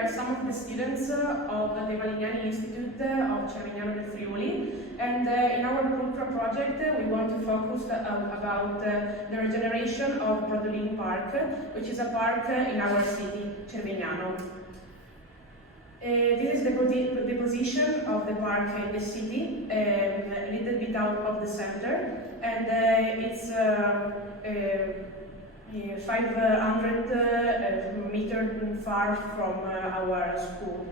are some of the students of the Malignani Institute of Cervignano del Friuli, and in our Pulchra project we want to focus about the regeneration of PRADULIN Park, which is a park in our city, Cervignano. This is the position of the park in the city, a little bit out of the center, and it's 500 meters far from our school.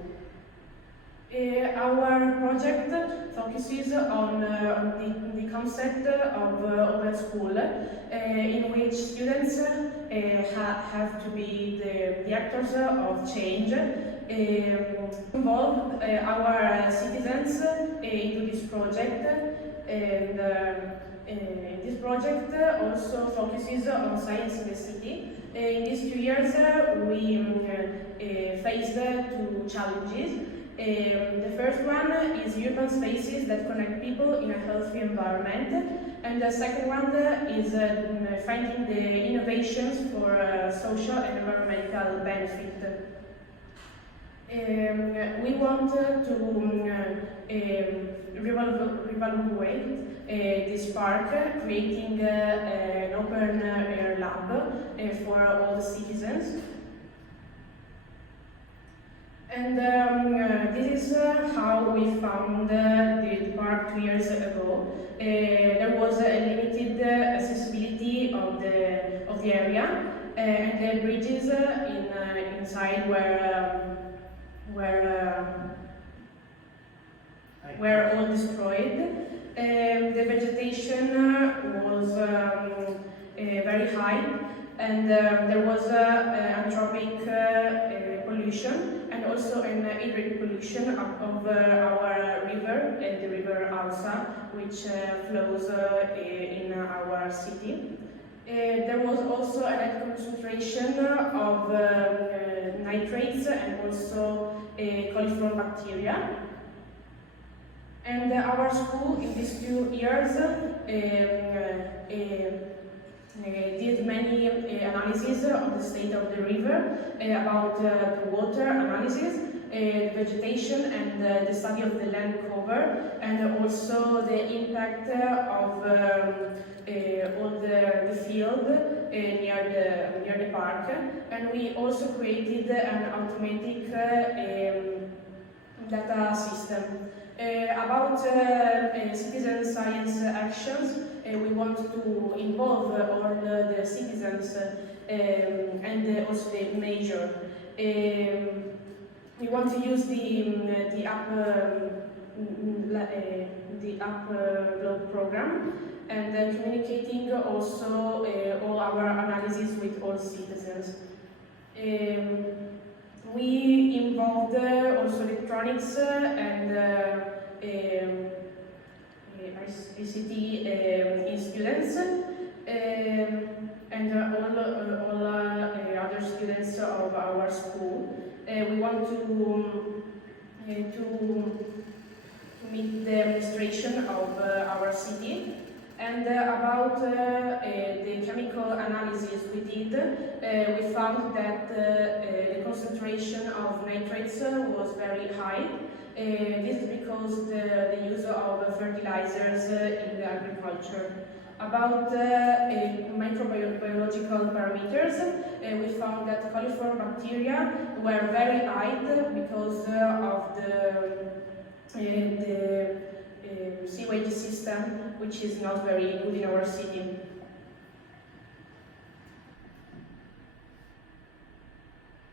Our project focuses on the concept of open school, in which students have to be the actors of change, involve our citizens into this project, and this project also focuses on science in the city. In these 2 years we faced 2 challenges. The first one is urban spaces that connect people in a healthy environment, and the second one is finding the innovations for social and environmental benefit. We want to reevaluate this park, creating an open air lab for all the citizens. And this is how we found the park 2 years ago. There was a limited accessibility of the area, and the bridges inside were all destroyed. The vegetation was very high, and there was anthropic pollution, and also an hydric pollution of our river, the river Alsa, which flows in our city. There was also a high concentration of nitrates and also coliform bacteria. And our school in these 2 years did many analyses of the state of the river, about the water analysis, vegetation, and the study of the land cover, and also the impact of all the field near the park. And we also created an automatic data system. About citizen science actions, we want to involve all the citizens and also the major. We want to use the upload program, and communicating also all our analysis with all citizens. We involved also electronics and ICT in students, and all other students of our school. We want to meet the administration of our city. And about the chemical analysis we did, we found that the concentration of nitrates was very high. This is because the use of fertilizers in the agriculture. About microbiological parameters, we found that coliform bacteria were very high because of the sewage system, which is not very good in our city.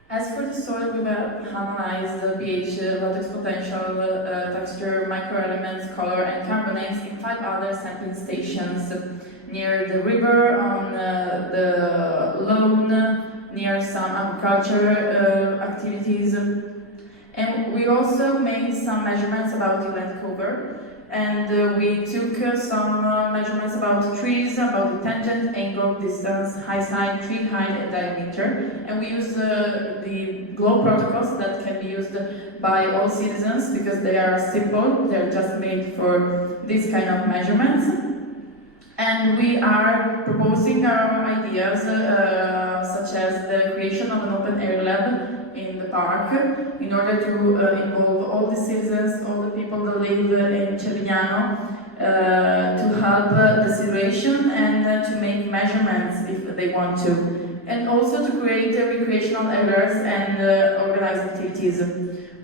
As for the soil, we have analyzed the pH, lattice potential, texture, microelements, color, and carbonates in 5 other sampling stations near the river, on the lawn, near some agriculture activities. And we also made some measurements about the land cover, and we took some measurements about trees, about the tangent, angle, distance, height, tree height, and diameter. And we used the GLOW protocols that can be used by all citizens because they are simple, they're just made for this kind of measurements. And we are proposing our ideas, such as the creation of an open air lab in the park in order to involve all the citizens, all the people that live in Cervignano to help the situation and to make measurements if they want to, and also to create recreational areas and organize activities.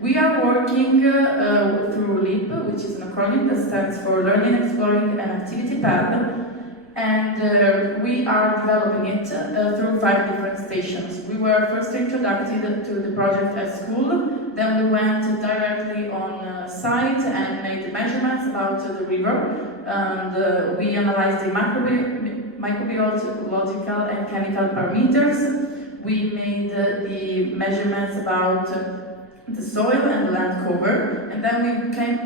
We are working through LEAP, which is an acronym that stands for Learning, Exploring and Activity Pad, and we are developing it through 5 different stations. We were first introduced to the project at school, then we went directly on site and made measurements about the river, and we analyzed the microbiological and chemical parameters. We made the measurements about the soil and the land cover, and then we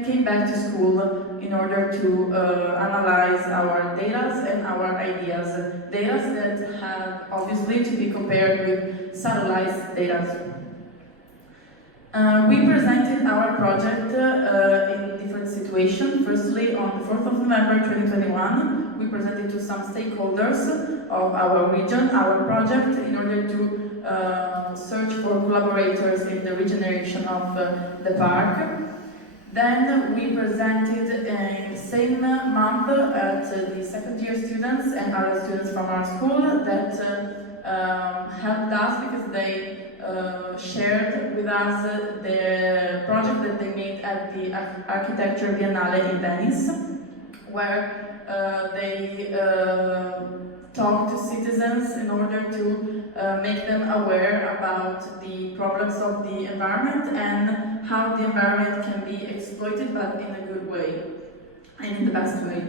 came back to school in order to analyze our data and our ideas. Data that have obviously to be compared with satellite data. We presented our project in different situations. Firstly, on the 4th of November 2021, we presented to some stakeholders of our region, our project, in order to search for collaborators in the regeneration of the park. Then we presented in the same month at the second-year students and other students from our school that helped us because they shared with us the project that they made at the Architecture Biennale in Venice, where they talk to citizens in order to make them aware about the problems of the environment and how the environment can be exploited, but in a good way and in the best way.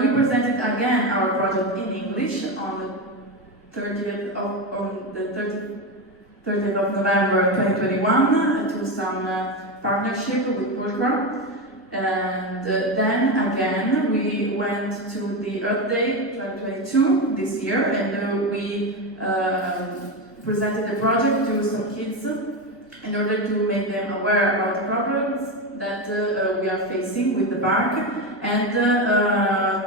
We presented again our project in English on the 30th of November 2021 to some partnership with Pulchra. And then again we went to the Earth Day 2022 this year, and we presented the project to some kids in order to make them aware about the problems that we are facing with the park, and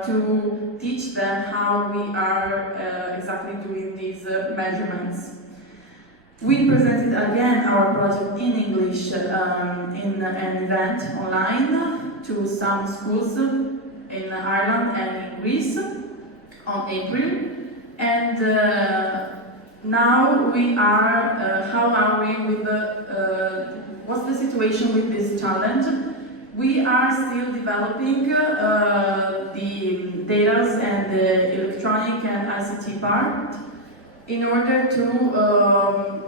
to teach them how we are exactly doing these measurements. We presented again our project in English in an event online to some schools in Ireland and in Greece on April. And now we are, how are we with what's the situation with this challenge? We are still developing the data and the electronic and ICT part in order to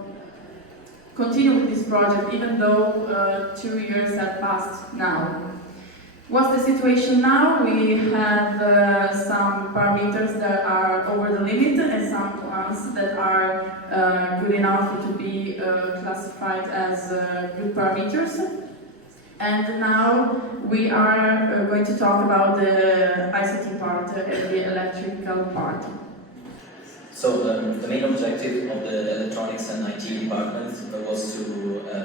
continue with this project, even though 2 years have passed now. What's the situation now? We have some parameters that are over the limit and some ones that are good enough to be classified as good parameters. And now we are going to talk about the ICT part and the electrical part. So the main objective of the electronics and IT department was to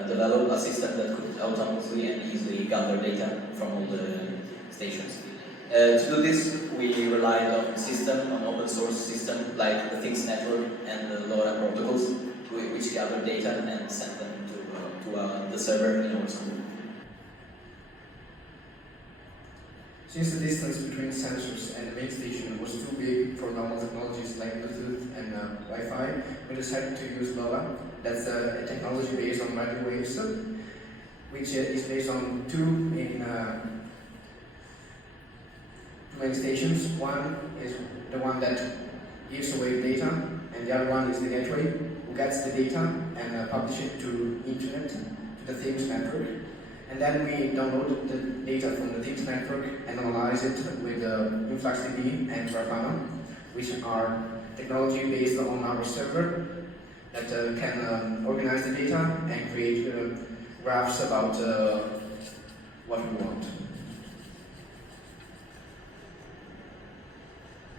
develop a system that could autonomously and easily gather data from all the stations. To do this, we relied on an open source system like the Things network and the LoRa protocols, which gather data and send them to the server in our school. Since the distance between sensors and the main station was too big for normal technologies like Bluetooth and Wi-Fi, we decided to use LoRa. That's a technology based on microwaves, which is based on two main stations. One is the one that gives away data, and the other one is the gateway, who gets the data and publishes it to internet, to the Things network. And then we download the data from the Things network and analyze it with InfluxDB and Grafana, which are technology based on our server that can organize the data and create graphs about what we want.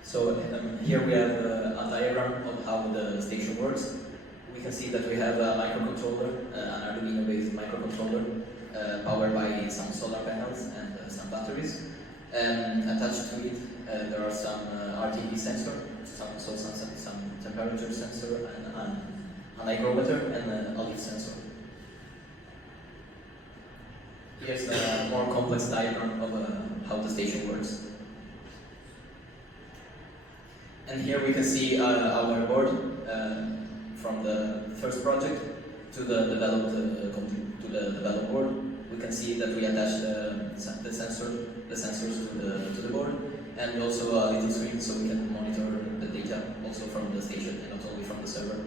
So here we have a diagram of how the station works. We can see that we have a microcontroller, an Arduino-based microcontroller, powered by some solar panels and some batteries. Attached to it, there are some RTD sensor, some temperature sensor, and an hygrometer and a leaf sensor. Here's a more complex diagram of how the station works. And here we can see our board from the first project to the developed board. We can see that we attach the sensors to the board, and also a little screen so we can monitor the data also from the station and not only from the server.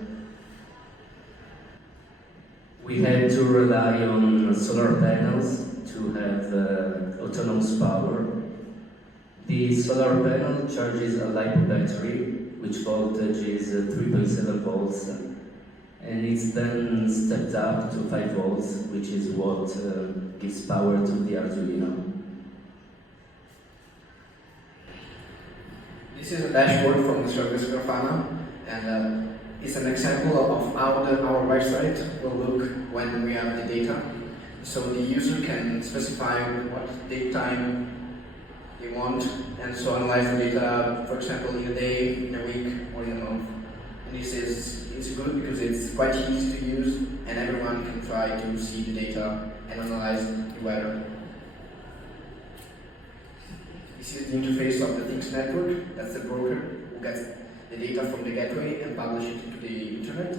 We had to rely on solar panels to have autonomous power. The solar panel charges a LiPo battery, which voltage is 3.7 volts, and it's then stepped up to 5 volts, which is what gives power to the Arduino. This is a dashboard from the service Grafana, and it's an example of how our website will look when we have the data. So the user can specify what date time they want, and so analyze the data, for example, in a day, in a week, or in a month. And it's good because it's quite easy to use, and everyone can try to see the data and analyze the weather. This is the interface of the Things network. That's the broker who gets the data from the gateway and publish it to the internet,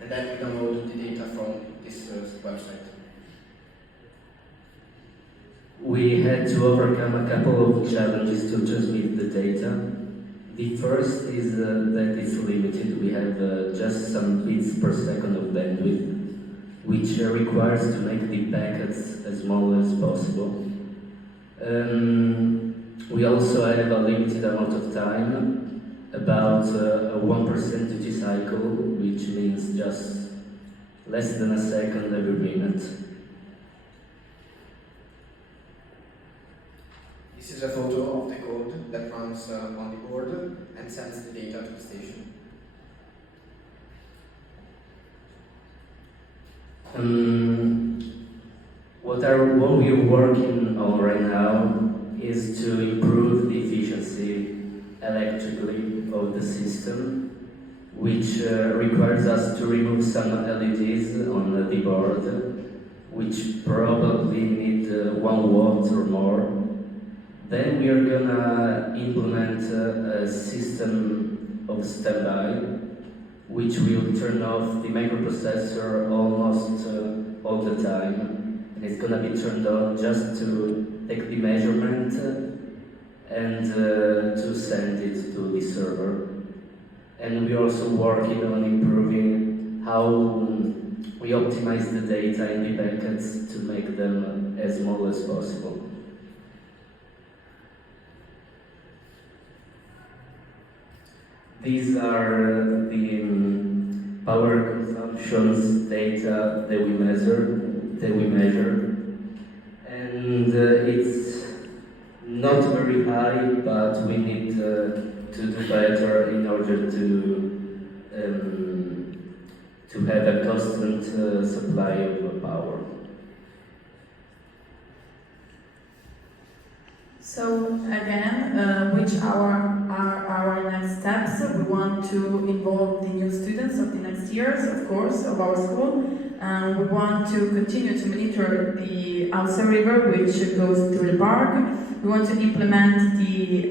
and then we download the data from this website. We had to overcome a couple of challenges to transmit the data. The first is that it's limited. We have just some bits per second of bandwidth, which requires to make the packets as small as possible. We also have a limited amount of time, about a 1% duty cycle, which means just less than a second every minute. This is a photo of the code that runs on the board and sends the data to the station. What we're working on right now is to improve the efficiency electrically of the system, which requires us to remove some LEDs on the board, which probably need 1 watt or more. Then we are gonna implement a system of standby, which will turn off the microprocessor almost all the time, and it's gonna be turned on just to take the measurement and to send it to the server. And we're also working on improving how we optimize the data in the packets to make them as small as possible. These are the power consumptions data that we measure, and it's not very high, but we need to do better in order to have a constant supply of power. So again, which are our next steps? We want to involve the new students of the next years, of course, of our school. We want to continue to monitor the Alsa River, which goes through the park. We want to implement the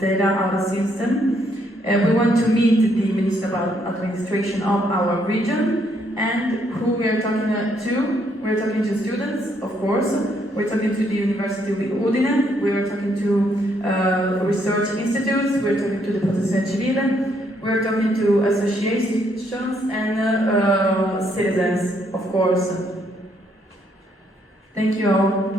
data out system. We want to meet the municipal administration of our region. And who we are talking to? We're talking to students, of course. We're talking to the University of Udine. We're talking to research institutes. We're talking to the Protezione Civile. We're talking to associations and citizens, of course. Thank you all.